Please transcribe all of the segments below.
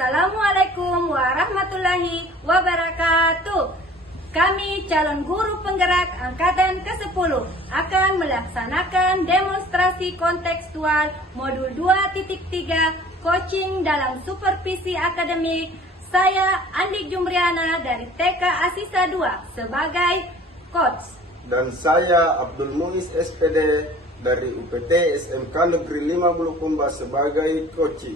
Assalamualaikum warahmatullahi wabarakatuh. Kami calon guru penggerak angkatan ke-10 akan melaksanakan demonstrasi kontekstual modul 2.3 coaching dalam supervisi akademik. Saya Andi Jumriana dari TK Asisa 2 sebagai coach. Dan saya Abdul Muiz SPD dari UPT SMK Negeri 5 Bulukumba sebagai coach.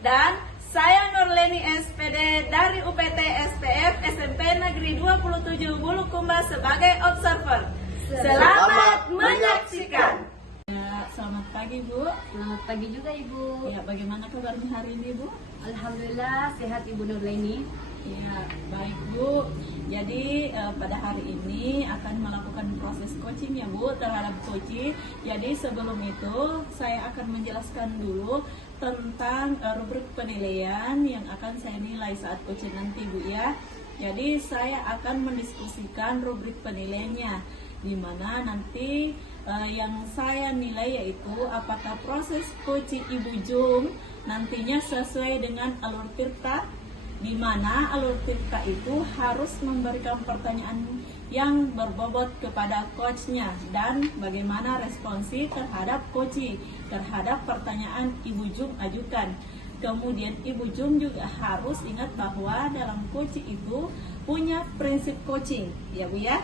Dan saya Nurleni SPD dari UPT SPF SMP Negeri 27 Bulukumba sebagai observer. Selamat menyaksikan. Ya, selamat pagi Bu. Selamat pagi juga Ibu. Ya, bagaimana kabarnya hari ini Bu? Alhamdulillah sehat Ibu Nurleni. Ya, baik Bu. Jadi pada hari ini akan melakukan proses coaching ya Bu terhadap coaching. Jadi sebelum itu saya akan menjelaskan dulu tentang rubrik penilaian yang akan saya nilai saat coaching nanti Bu ya. Jadi saya akan mendiskusikan rubrik penilaiannya, di mana nanti yang saya nilai yaitu apakah proses coaching Ibu Jum nantinya sesuai dengan alur tirta, di mana alur tirta itu harus memberikan pertanyaan yang berbobot kepada coachnya dan bagaimana responsi terhadap coaching terhadap pertanyaan Ibu Jum ajukan. Kemudian Ibu Jum juga harus ingat bahwa dalam coaching itu punya prinsip coaching ya Bu ya.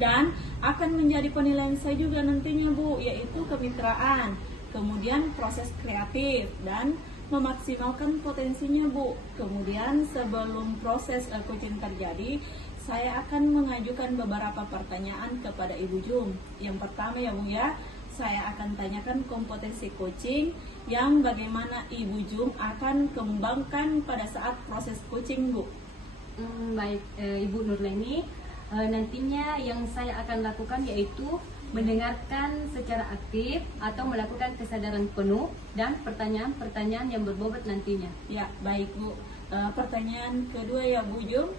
Dan akan menjadi penilaian saya juga nantinya Bu, yaitu kemitraan, kemudian proses kreatif dan memaksimalkan potensinya Bu. Kemudian sebelum proses coaching terjadi, saya akan mengajukan beberapa pertanyaan kepada Ibu Jum. Yang pertama ya Bu ya, saya akan tanyakan kompetensi coaching yang bagaimana Ibu Jum akan kembangkan pada saat proses coaching Bu. Baik Ibu Nurleni, nantinya yang saya akan lakukan yaitu mendengarkan secara aktif atau melakukan kesadaran penuh dan pertanyaan-pertanyaan yang berbobot nantinya. Ya, baik Bu. Pertanyaan kedua ya Bu Jum,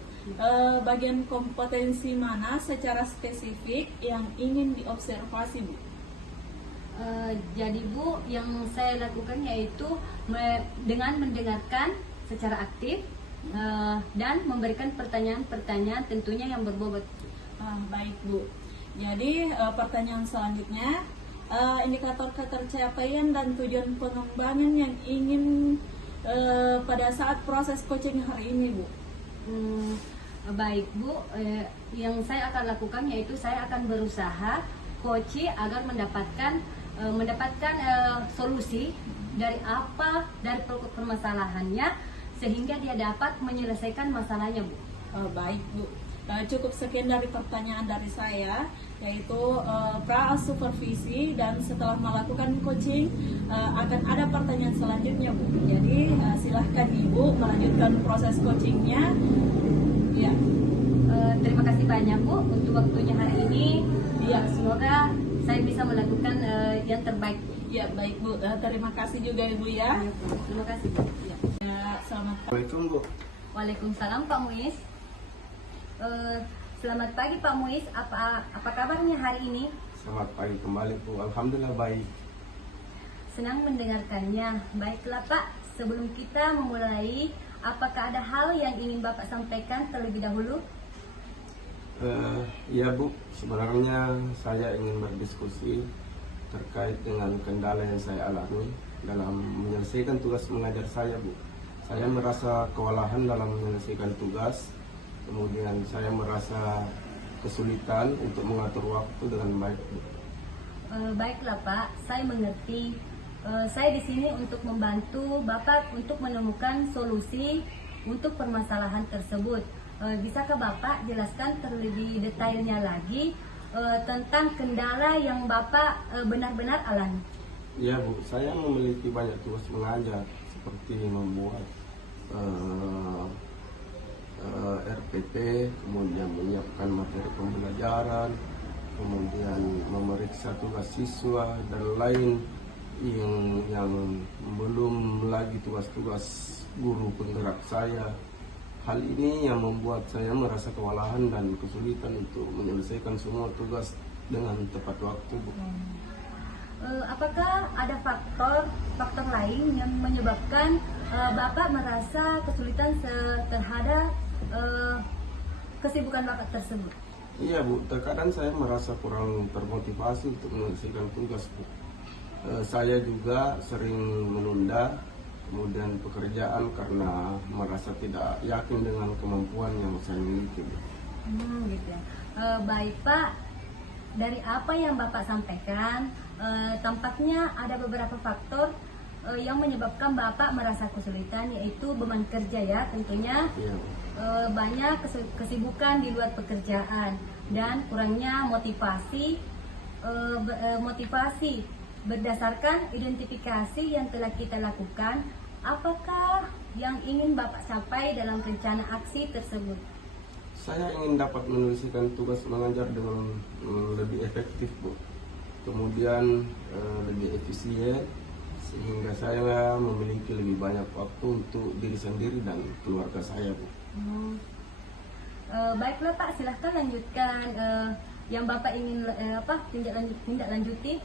bagian kompetensi mana secara spesifik yang ingin diobservasi Bu? Jadi Bu, yang saya lakukan yaitu dengan mendengarkan secara aktif dan memberikan pertanyaan-pertanyaan tentunya yang berbobot. Baik Bu. Jadi pertanyaan selanjutnya, indikator ketercapaian dan tujuan pengembangan yang ingin pada saat proses coaching hari ini Bu. Baik Bu, yang saya akan lakukan yaitu saya akan berusaha coaching agar mendapatkan solusi dari pokok permasalahannya sehingga dia dapat menyelesaikan masalahnya Bu. Baik Bu. Cukup sekian dari pertanyaan dari saya, yaitu pra supervisi, dan setelah melakukan coaching akan ada pertanyaan selanjutnya Bu. Jadi silahkan Ibu melanjutkan proses coachingnya. Ya. Terima kasih banyak Bu untuk waktunya hari ini. Ya. Semoga saya bisa melakukan yang terbaik. Ya, baik Bu. Terima kasih juga Ibu ya. Terima kasih Bu. Ya. Selamat pagi. Assalamualaikum Bu. Waalaikumsalam Pak Muiz. Selamat pagi Pak Muiz. Apa kabarnya hari ini? Selamat pagi kembali Bu. Alhamdulillah baik. Senang mendengarkannya. Baiklah Pak, sebelum kita memulai, apakah ada hal yang ingin Bapak sampaikan terlebih dahulu? Ya Bu, sebenarnya saya ingin berdiskusi terkait dengan kendala yang saya alami dalam menyelesaikan tugas mengajar saya Bu. Saya merasa kewalahan dalam menyelesaikan tugas, kemudian saya merasa kesulitan untuk mengatur waktu dengan baik Bu. Baiklah Pak, saya mengerti. Saya di sini untuk membantu Bapak untuk menemukan solusi untuk permasalahan tersebut. Bisakah Bapak jelaskan terlebih detailnya lagi tentang kendala yang Bapak benar-benar alami? Ya Bu, saya memiliki banyak tugas mengajar seperti membuat RPT, kemudian menyiapkan materi pembelajaran, kemudian memeriksa tugas siswa dan lain yang belum lagi tugas-tugas guru penggerak saya. Hal ini yang membuat saya merasa kewalahan dan kesulitan untuk menyelesaikan semua tugas dengan tepat waktu Bu. apakah ada faktor lain yang menyebabkan Bapak merasa kesulitan terhadap kesibukan Bapak tersebut? Iya Bu, terkadang saya merasa kurang termotivasi untuk menyelesaikan tugas Bu. Saya juga sering menunda kemudian pekerjaan karena merasa tidak yakin dengan kemampuan yang saya miliki Bu. Gitu ya. Baik Pak, dari apa yang Bapak sampaikan, tampaknya ada beberapa faktor yang menyebabkan Bapak merasa kesulitan, yaitu beban kerja ya tentunya. Iya Bu. Banyak kesibukan di luar pekerjaan dan kurangnya motivasi berdasarkan identifikasi yang telah kita lakukan. Apakah yang ingin Bapak capai dalam rencana aksi tersebut? Saya ingin dapat menyelesaikan tugas mengajar dengan lebih efektif Bu, kemudian lebih efisien, sehingga saya memiliki lebih banyak waktu untuk diri sendiri dan keluarga saya Bu. Baiklah Pak, silahkan lanjutkan yang Bapak ingin tindak lanjuti.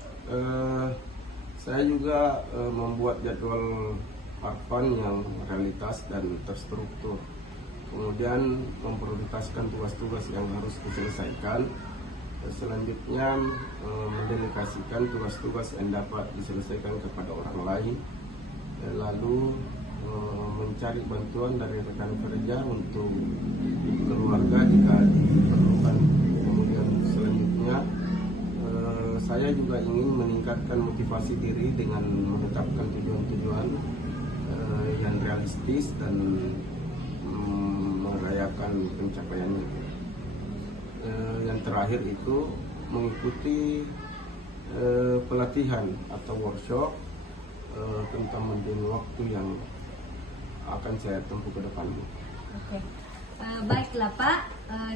Saya juga membuat jadwal Arfan yang realitas dan terstruktur, kemudian memprioritaskan tugas-tugas yang harus diselesaikan. Selanjutnya mendelegasikan tugas-tugas yang dapat diselesaikan kepada orang lain, lalu mencari bantuan dari rekan kerja untuk keluarga jika diperlukan. Kemudian selanjutnya saya juga ingin meningkatkan motivasi diri dengan menetapkan tujuan-tujuan yang realistis dan merayakan pencapaiannya. Yang terakhir itu mengikuti pelatihan atau workshop tentang manajemen waktu yang akan saya tempuh ke depan. Oke. Baiklah Pak,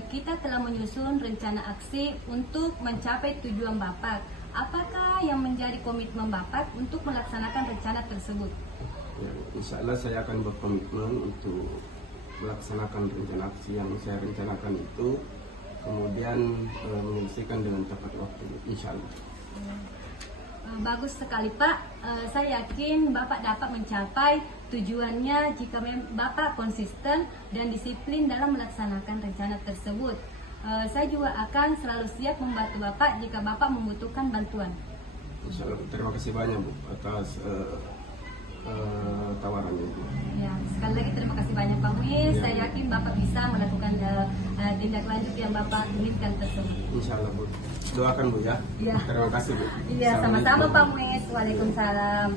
kita telah menyusun rencana aksi untuk mencapai tujuan Bapak. Apakah yang menjadi komitmen Bapak untuk melaksanakan rencana tersebut? Ya, insya Allah saya akan berkomitmen untuk melaksanakan rencana aksi yang saya rencanakan itu, kemudian menyelesaikan dengan tepat waktu, insya Allah. Bagus sekali Pak, saya yakin Bapak dapat mencapai tujuannya jika Bapak konsisten dan disiplin dalam melaksanakan rencana tersebut. Saya juga akan selalu siap membantu Bapak jika Bapak membutuhkan bantuan. Insya Allah, terima kasih banyak Bu atas tawarannya Bu. Ya, sekali lagi terima kasih banyak Pak Muiz. Ya. Saya yakin Bapak bisa melakukan tindak lanjut yang Bapak inginkan tersebut. Insya Allah Bu, doakan Bu ya. Ya. Terima kasih Bu. Iya, sama-sama Assalamualaikum. Pak Muiz. Waalaikumsalam.